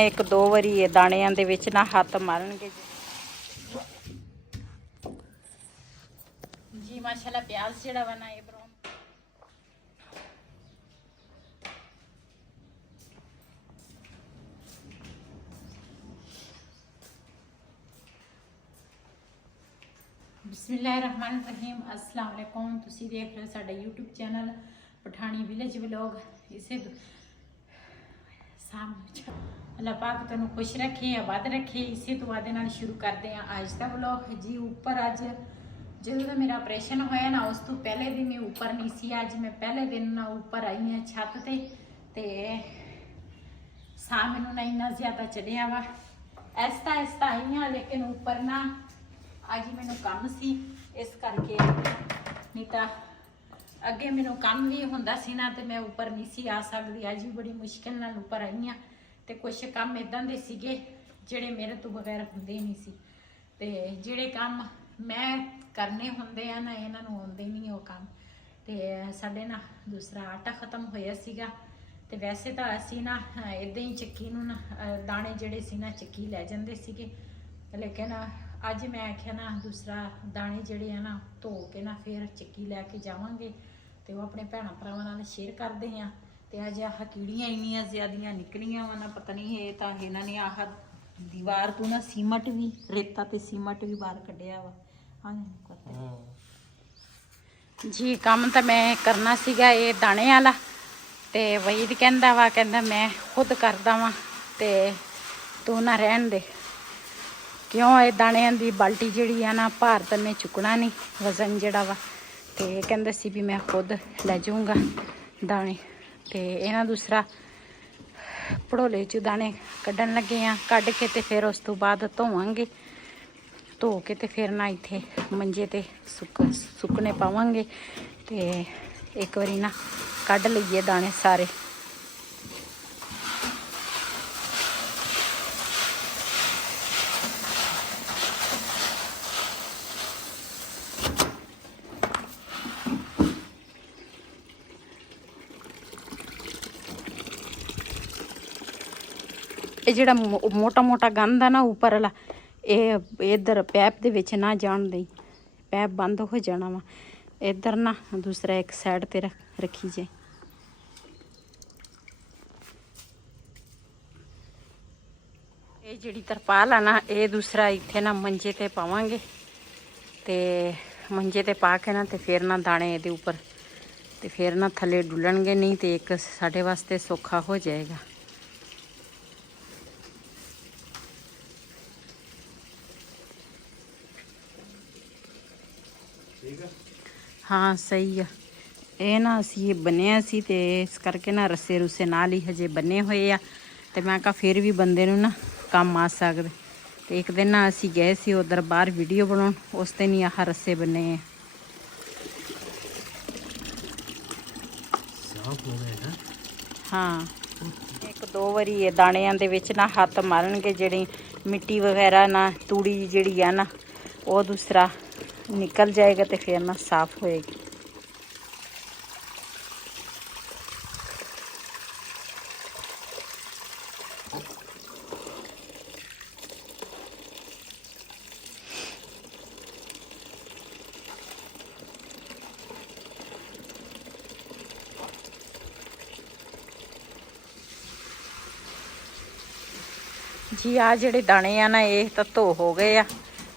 एक दो वारी ये दाणियां दे विच ना हत्थ मारनगे जी। माशाल्लाह प्याज जिहड़ा वा ना ये ब्राउन बिस्मिल्लाहिर्रहमानिर्रहीम। अस्सलाम वालेकुम। तुसी देख रहे हो साडा YouTube channel Pathani village vlog. इसे अल्लाह पाक तेन खुश रखे, आबाद रखे। इसे दुआ दे नाल शुरू करते हैं अज का व्लॉग जी। उपर अज जो मेरा ऑपरेशन होया ना उस तो पहले दिन मैं उपर नहीं सी। अज मैं पहले दिन ना उपर आई हाँ छत ते साह मैनू ना इन्ना ज़्यादा चढ़िया वा। ऐसा ऐसा आई हाँ लेकिन उपर ना अज मैनू काम सी इस करके, नहीं तो अगे मैनू काम भी होंदा सी ना तो मैं उपर नहीं सी आ सकती। अज भी बड़ी मुश्किल नाल उपर आई हाँ तो कुछ काम इदां दे सीगे जिहड़े मेरे तो बगैर होंदे नहीं सी। ते जिहड़े काम मैं करने होंदे आ ना इन्हां नूं आउंदे नहीं वो काम। ते साडे ना दूसरा आटा खत्म होया सीगा ते वैसे तो असी ना इदां ही चक्की नूं ना दाने जिहड़े सी ना चक्की लै जांदे सीगे, लेकिन अज मैं आख्या ना दूसरा दाने जिहड़े आ ना धो के ना फिर चक्की लैके जावांगे तो वो अपने भैन भरावां नाल शेयर करते हैं। तो अज आह कीड़ियां इन्नियां ज़्यादा निकलियां वा ना, पता नहीं है तो इन्हां ने आह दीवार तो ना सीमट भी रेता ते सीमट भी बाहर कढ़िया वा। जी काम तो मैं करना सीगा ये दाने वाला ते वहीद कहंदा वा, कहंदा मैं खुद करदा वा ते तू ना रहन दे, क्यों ये दाणियां दी बाल्टी जिहड़ी आ ना भार तो मैं चुकना नहीं वजन जिहड़ा वा। ते कहंदा सी भी मैं खुद लै जाऊँगा दाने। ते इन्हां दूसरा भड़ोले चों दाने कड्ढन लगे हैं, कढ़ के ते फिर उस तो बाद धोवांगे, धो के ते फिर ना इत्थे मंजे ते सुकने पावांगे। ते एक बारी ना कढ़ लईए दाने सारे। ये जिहड़ा मोटा मोटा गंद है ना ऊपर वाला ये इधर पैप दे विच ना जान दई, पैप बंद हो जाना वा। इधर ना दूसरा एक साइड ते रखी जाए। ये जिहड़ी तरपाल है ना ये दूसरा इत्थे ना मंजे ते पावांगे ते मंजे ते पा के ना ते फिर ना दाने ये ऊपर ते फिर ना थले डुलणगे नहीं तो एक साढ़े वास्ते सौखा हो जाएगा। हाँ सही है। ये ना असी बनिया सी ते इस करके ना रस्से रुस्से नाल ही हजे बने हुए आ ते मैं कहा फिर भी बंदे नूं ना काम आ सकदे। ते एक दिन ना असी गए सी उधर बाहर वीडियो बनाउण, उस दिन ही आह रस्से बने हैं। हाँ एक दो वारी ये दाणियां दे विच ना हत्थ मारनगे जिहड़ी मिट्टी वगैरह ना तूड़ी जिहड़ी आ ना वो दूसरा निकल जाएगा तो फिर ना साफ होएगी। जी आ जिहड़े दाने आ ना ये तो धो हो गए आ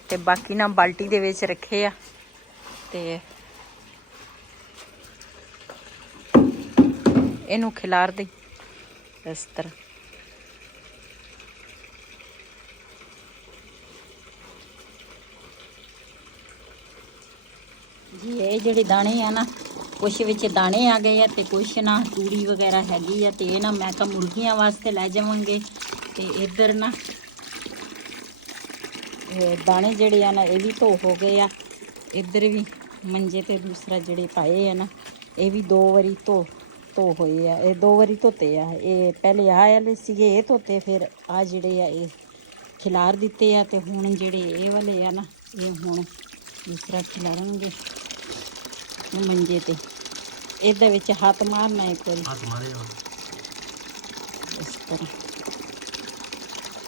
ते बाकी ना बाल्टी दे विच रखे आ ते इनू खिलार दे इस तरह। जी ये जिहड़े दाने आ ना कुछ विच दाने आ गए ते कुछ ना तूड़ी वगैरह हैगी आ ते ना मैं कहा मुर्गियां वास्ते लै जावांगे। ते इधर ना दाने जिहड़े आ ना ये भी धो हो गए आ। इधर भी मंजे ते दूसरा जिहड़े पाए आ ना ये भी दो वारी धो होए आ, ये दो वारी धोते आ। ये पहले आ वाले सीगे ये धोते, फिर आ जिहड़े आ ये खिलार दिते आ ते हुण जिहड़े ये वाले आ ना ये हुण दूसरा खिलारनगे मंजे ते। इहदे विच हाथ मारना एक बारी इस तरह।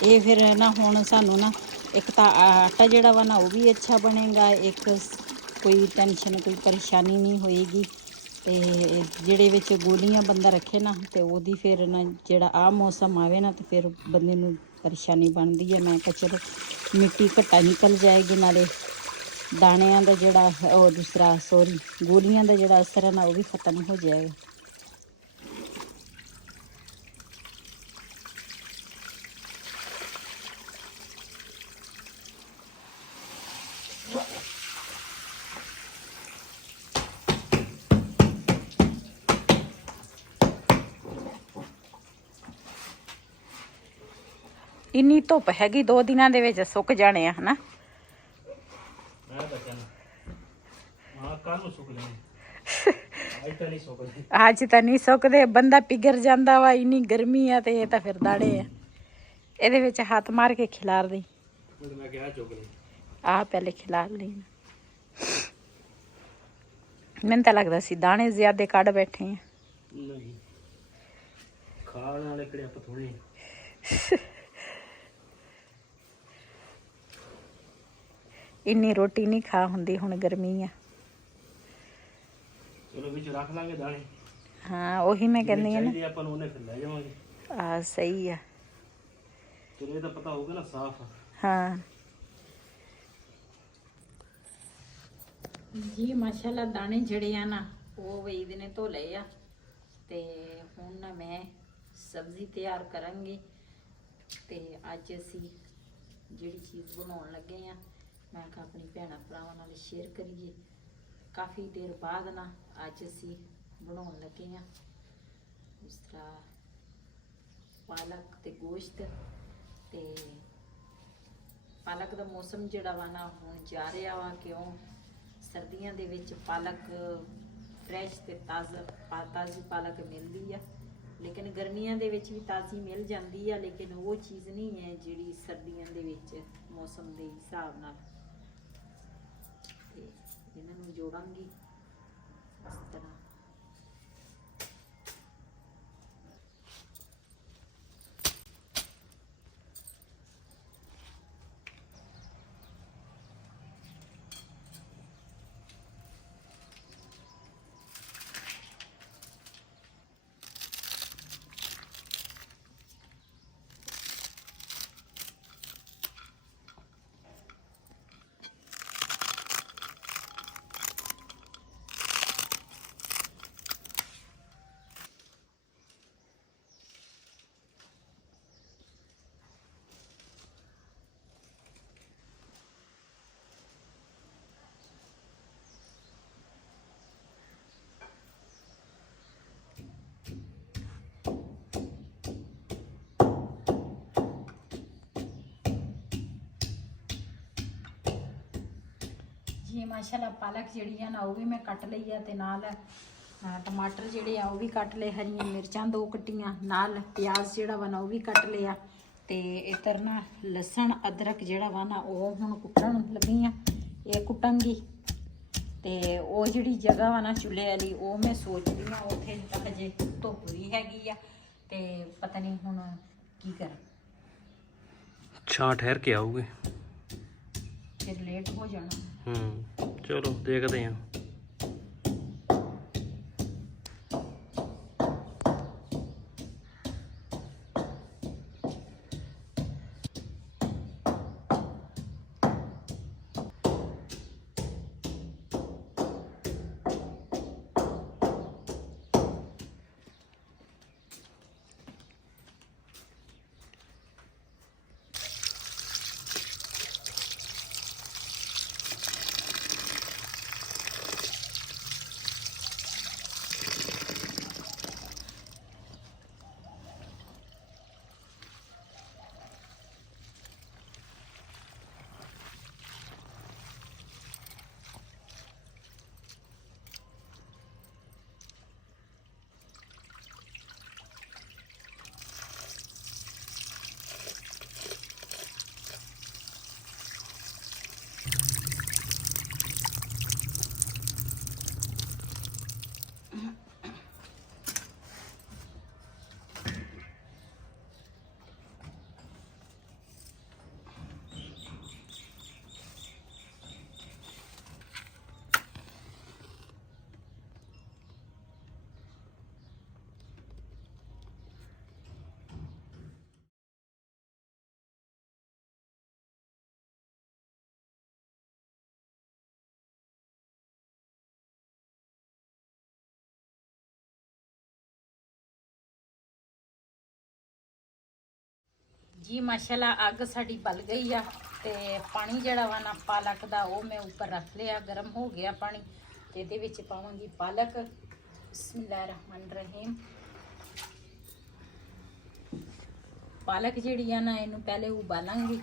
ਇਹ ਫਿਰ ਨਾ ਹੁਣ ਸਾਨੂੰ ਨਾ ਇੱਕ ਤਾਂ ਆਟਾ ਜਿਹੜਾ ਵਾ ਨਾ ਉਹ ਵੀ ਅੱਛਾ ਬਣੇਗਾ, ਇੱਕ ਕੋਈ ਟੈਨਸ਼ਨ ਕੋਈ ਪਰੇਸ਼ਾਨੀ ਨਹੀਂ ਹੋਏਗੀ। ਤੇ ਜਿਹੜੇ ਵਿੱਚ ਗੋਲੀਆਂ ਬੰਦਾ ਰੱਖੇ ਨਾ ਤੇ ਉਹਦੀ ਫਿਰ ਨਾ ਜਿਹੜਾ ਆਹ ਮੌਸਮ ਆਵੇ ਨਾ ਤੇ ਫਿਰ ਬੰਦੇ ਨੂੰ ਪਰੇਸ਼ਾਨੀ ਬਣਦੀ ਹੈ। ਮੈਂ ਕਿਹਾ ਚਲੋ ਮਿੱਟੀ ਘੱਟਾ ਨਿਕਲ ਜਾਏਗੀ, ਨਾਲੇ ਦਾਣਿਆਂ ਦਾ ਜਿਹੜਾ ਉਹ ਦੂਸਰਾ ਸੋਰੀ ਗੋਲੀਆਂ ਦਾ ਜਿਹੜਾ ਅਸਰ ਹੈ ਨਾ ਉਹ ਵੀ ਖਤਮ ਹੋ ਜਾਏਗਾ। ਇੰਨੀ ਧੁੱਪ ਹੈਗੀ, 2 ਦਿਨਾਂ ਦੇ ਵਿੱਚ ਸੁੱਕ ਜਾਣੇ ਆ ਹਨਾ। ਅੱਜ ਤਾਂ ਨਹੀਂ ਸੁੱਕਦੇ, ਬੰਦਾ ਪਿਘਰ ਜਾਂਦਾ ਵਾ, ਇੰਨੀ ਗਰਮੀ ਆ ਤੇ ਇਹ ਤਾਂ ਫਿਰ ਦਾਣੇ ਆ। ਇਹਦੇ ਵਿੱਚ ਹੱਥ ਮਾਰ ਕੇ ਖਿਲਾਰ ਦੇ, ਆਹ ਪਹਿਲੇ ਖਿਲਾਰ ਲਈ। ਮੈਨੂੰ ਤਾਂ ਲੱਗਦਾ ਸੀ ਦਾਣੇ ਜ਼ਿਆਦੇ ਕੱਢ ਬੈਠੇ ਆ। ਨਹੀਂ ਖਾਣ ਵਾਲੇ ਕਿਹੜੇ ਆਪਾਂ ਥੋੜੇ। ਇੰਨੀ ਰੋਟੀ ਨਹੀਂ ਖਾ ਹੁੰਦੀ, ਹੁਣ ਗਰਮੀ ਆ। ਚਲੋ ਵਿੱਚ ਰੱਖ ਲਾਂਗੇ ਦਾਣੇ। ਹਾਂ ਉਹੀ ਮੈਂ ਕਹਿੰਦੀ ਆ ਨਾ, ਆਪਾਂ ਨੂੰ ਉਹਨੇ ਫਿਰ ਲੈ ਜਾਵਾਂਗੇ। ਆ ਸਹੀ ਆ, ਚਲੋ ਇਹ ਤਾਂ ਪਤਾ ਹੋਊਗਾ ਨਾ ਸਾਫ਼। ਹਾਂ ਜੀ ਮਾਸ਼ਾਅੱਲਾ ਦਾਣੇ ਜਿਹੜੇ ਆ ਨਾ ਉਹ ਵਈਦ ਨੇ ਧੋ ਲਏ ਆ ਤੇ ਹੁਣ ਨਾ ਮੈਂ ਸਬਜ਼ੀ ਤਿਆਰ ਕਰਾਂਗੀ। ਤੇ ਅੱਜ ਅਸੀਂ ਜਿਹੜੀ ਚੀਜ਼ ਬਣਾਉਣ ਲੱਗੇ ਆ ਮੈਂ ਕਿਹਾ ਆਪਣੀ ਭੈਣਾਂ ਭਰਾਵਾਂ ਨਾਲ ਸ਼ੇਅਰ ਕਰੀਏ। ਕਾਫੀ ਦੇਰ ਬਾਅਦ ਨਾ ਅੱਜ ਅਸੀਂ ਬਣਾਉਣ ਲੱਗੇ ਆ ਇਸ ਤਰ੍ਹਾਂ ਪਾਲਕ ਤੇ ਗੋਸ਼ਤ। ਤੇ ਪਾਲਕ ਦਾ ਮੌਸਮ ਜਿਹੜਾ ਵਾ ਨਾ ਹੁਣ ਜਾ ਰਿਹਾ ਵਾ, ਕਿਉਂ ਸਰਦੀਆਂ ਦੇ ਵਿੱਚ ਪਾਲਕ ਫਰੈਸ਼ ਤੇ ਤਾਜ਼ੀ ਪਾਲਕ ਮਿਲਦੀ ਆ, ਲੇਕਿਨ ਗਰਮੀਆਂ ਦੇ ਵਿੱਚ ਵੀ ਤਾਜ਼ੀ ਮਿਲ ਜਾਂਦੀ ਆ, ਲੇਕਿਨ ਉਹ ਚੀਜ਼ ਨਹੀਂ ਹੈ ਜਿਹੜੀ ਸਰਦੀਆਂ ਦੇ ਵਿੱਚ ਮੌਸਮ ਦੇ ਹਿਸਾਬ ਨਾਲ। ਤੇ ਇਹਨਾਂ ਨੂੰ ਜੋੜਾਂਗੀ ਇਸ ਤਰ੍ਹਾਂ। ਜੀ ਮਾਸ਼ਾਅੱਲਾ ਪਾਲਕ ਜਿਹੜੀ ਆ ਨਾ ਉਹ ਵੀ ਮੈਂ ਕੱਟ ਲਈ ਆ, ਤੇ ਨਾਲ ਟਮਾਟਰ ਜਿਹੜੇ ਆ ਉਹ ਵੀ ਕੱਟ ਲਏ, ਹਰੀਆਂ ਮਿਰਚਾਂ 2 ਕੱਟੀਆਂ, ਨਾਲ ਪਿਆਜ਼ ਜਿਹੜਾ ਵਾ ਨਾ ਉਹ ਵੀ ਕੱਟ ਲਿਆ। ਤੇ ਇੱਧਰ ਨਾ ਲਸਣ ਅਦਰਕ ਜਿਹੜਾ ਵਾ ਨਾ ਉਹ ਹੁਣ ਕੁੱਟਣ ਲੱਗੀ ਆ, ਇਹ ਕੁੱਟਾਂਗੀ। ਤੇ ਉਹ ਜਿਹੜੀ ਜਗ੍ਹਾ ਵਾ ਨਾ ਚੁੱਲ੍ਹੇ ਵਾਲੀ ਉਹ ਮੈਂ ਸੋਚਦੀ ਆ ਉੱਥੇ ਤਾਂ ਹਜੇ ਧੁੱਪ ਵੀ ਹੈਗੀ ਆ ਤੇ ਪਤਾ ਨਹੀਂ ਹੁਣ ਕੀ ਕਰਾਂ। ਛਾਂ ਠਹਿਰ ਕੇ ਆਊਗੇ ਫਿਰ ਲੇਟ ਹੋ ਜਾਣਾ। ਚਲੋ ਦੇਖਦੇ ਹਾਂ। जी माशाल्लाह अग साड़ी बल गई आ ते पानी जड़ा वा ना पालक दा वो मैं ऊपर रख लिया, गर्म हो गया पानी। ते इहदे विच पावांगी पालक। बिस्मिल्लाहिर्रहमानिर्रहीम। पालक जिहड़ी आ ना इहनूं पहले उबालांगी।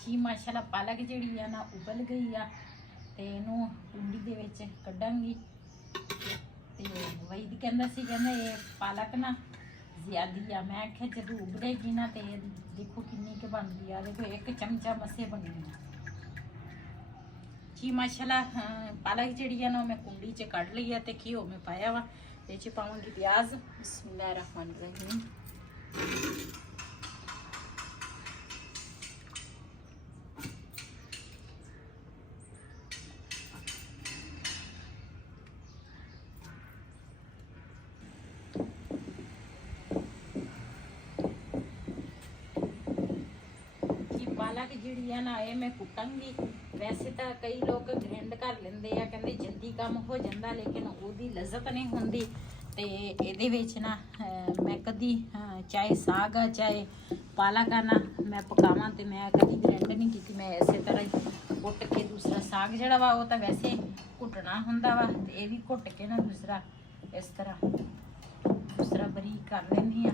जी माशाल्लाह पालक जिहड़ी आ ना उबल गई आ ते इहनूं कुंडी दे विच कड्डांगी। ते वही कहंदा सी कहंदा ये पालक ना ज़्यादा आ। मैं आख्या जदों उबलेगी ना ते देखो किन्नी के बनदी आ। देखो एक चमचा मसे बनी है। जी माशाल्लाह पालक जिहड़ी आ ना मैं कुंडी च कढ लई आ ते घिओ में पाया वा। ते च पावांगी प्याज। बिस्मिल्लाहिर्रहमानिर्रहीम। पालक जिहड़ी है ना ये मैं कुटांगी। वैसे तो कई लोग ग्राइंड कर लेंदे आ, कहंदे जल्दी काम हो जांदा, लेकिन ओदी लज़त नहीं हुंदी। ते इहदे विच ना मैं कदी चाहे साग आ चाहे पालक आ ना मैं पकावां ते मैं कदी ग्राइंड नहीं कीती। मैं इसे तरह ही कुट के दूसरा साग जिहड़ा वा वो तां वैसे कुटना हुंदा वा, ते इह वी कुट के ना दूसरा इस तरह दूसरा बरीक कर लैंदी आ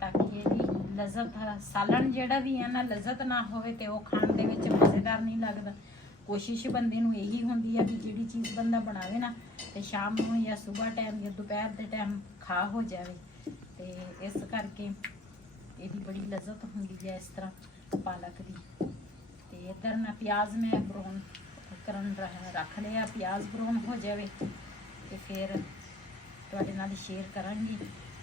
ताकि ਇਹਦੀ लज़त सालन ਜਿਹੜਾ ਵੀ ਹੈ ਨਾ लज़त ना ਹੋਵੇ ਤੇ ਉਹ ਖਾਣ ਦੇ ਵਿੱਚ ਮਜ਼ੇਦਾਰ ਨਹੀਂ ਲੱਗਦਾ। ਕੋਸ਼ਿਸ਼ ਬੰਦੇ ਨੂੰ ਇਹੀ ਹੁੰਦੀ ਆ ਕਿ ਜਿਹੜੀ ਚੀਜ਼ ਬੰਦਾ ਬਣਾਵੇ ਨਾ ਤੇ ਸ਼ਾਮ ਨੂੰ ਜਾਂ ਸਵੇਰ ਟਾਈਮ ਜਾਂ ਦੁਪਹਿਰ ਦੇ ਟਾਈਮ ਖਾ ਹੋ ਜਾਵੇ। ਤੇ ਇਸ ਕਰਕੇ ਇਹਦੀ ਬੜੀ ਲਜ਼ਤ ਹੁੰਦੀ ਹੈ ਇਸ ਤਰ੍ਹਾਂ ਪਾਲਕ ਦੀ। ਤੇ ਇਧਰ ਨਾ ਪਿਆਜ਼ ਮੈਂ ਬਰਾਉਨ ਕਰਨ ਰੱਖ ਲਿਆ। ਪਿਆਜ਼ ਬਰਾਉਨ ਹੋ ਜਾਵੇ ਤੇ ਫਿਰ ਤੁਹਾਡੇ ਨਾਲ ਸ਼ੇਅਰ ਕਰਾਂਗੀ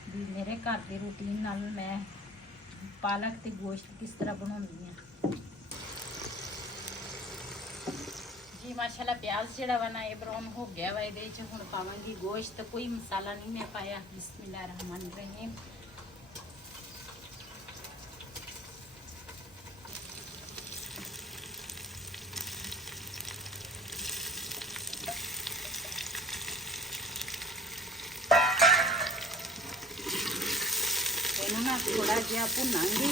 भी मेरे घर के रूटीन नाल मैं पालक ते गोश्त किस तरह बनाउंदी हां। जी माशाल्लाह प्याज जिहड़ा वा ना ये ब्राउन हो गया वा। इहदे विच हुण पावांगी गोश्त। कोई मसाला नहीं मैं पाया। बिस्मिल्लाहिर्रहमानिर्रहीम। ना थोड़ा जिहा भुनांगी।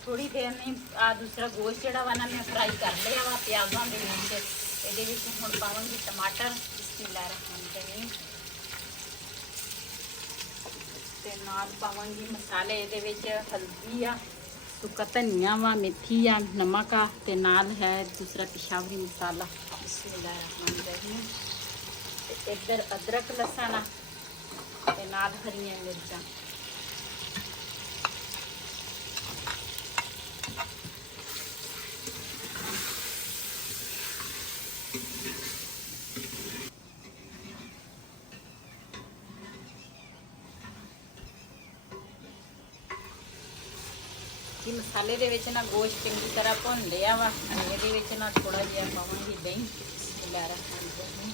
थोड़ी देर नहीं आ दूसरा गोश्त जिहड़ा वा ना मैं फ्राई कर लिया वा प्याज़ां दे विच। इहदे विच हुण पावांगी टमाटर। बिस्मिल्लाहिर्रहमानिर्रहीम। ते नाल पावांगी मसाले। इहदे विच हल्दी आ, सुक्का धनिया वा, मेथी आ, नमक आ ते नाल है दूसरा पिशावरी मसाला। बिस्मिल्लाहिर्रहमानिर्रहीम। ते इधर अदरक लहसुन आ ते नाल हरियां मिर्चां। जी मसाले दे विच ना गोश्त चंगी तरह भुन लिया वा। इहदे विच ना थोड़ा जिहा पावांगी दही। बिस्मिल्लाहिर्रहमानिर्रहीम।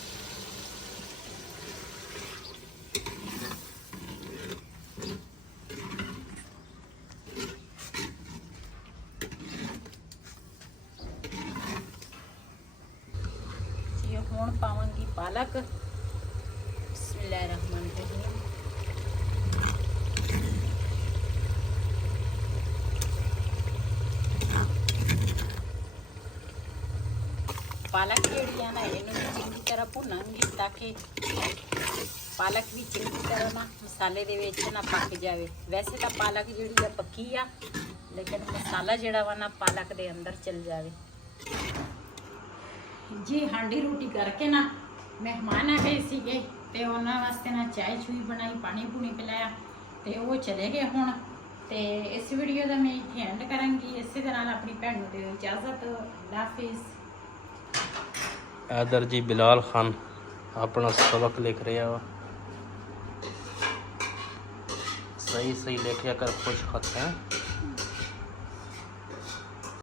जी हुण पावांगी पालक। बिस्मिल्लाहिर्रहमानिर्रहीम। पालक जिहड़ी है ना इहनूं भी चंगी तरह भुनांगी ताकि पालक भी चंगी तरह ना मसाले दे विच ना पक जाए। वैसे तो पालक जिहड़ी आ पक्की आ, लेकिन मसाला जिहड़ा वा ना पालक दे अंदर चल जाए। जी हांडी रोटी करके ना मेहमान आ गए सीगे ते उन्हां वास्ते ना चाय चूई बनाई, पानी पूनी पिलाया ते वो चले गए हुण। ते इस वीडियो का मैं इत्थे एंड करांगी। इसे दे नाल अपनी भैन नूं दिओ इजाजत। अल्लाह हाफिज़। इधर जी बिलाल खान अपना सबक लिख रहा वा। सही सही लेके आकर खुश खत हैं।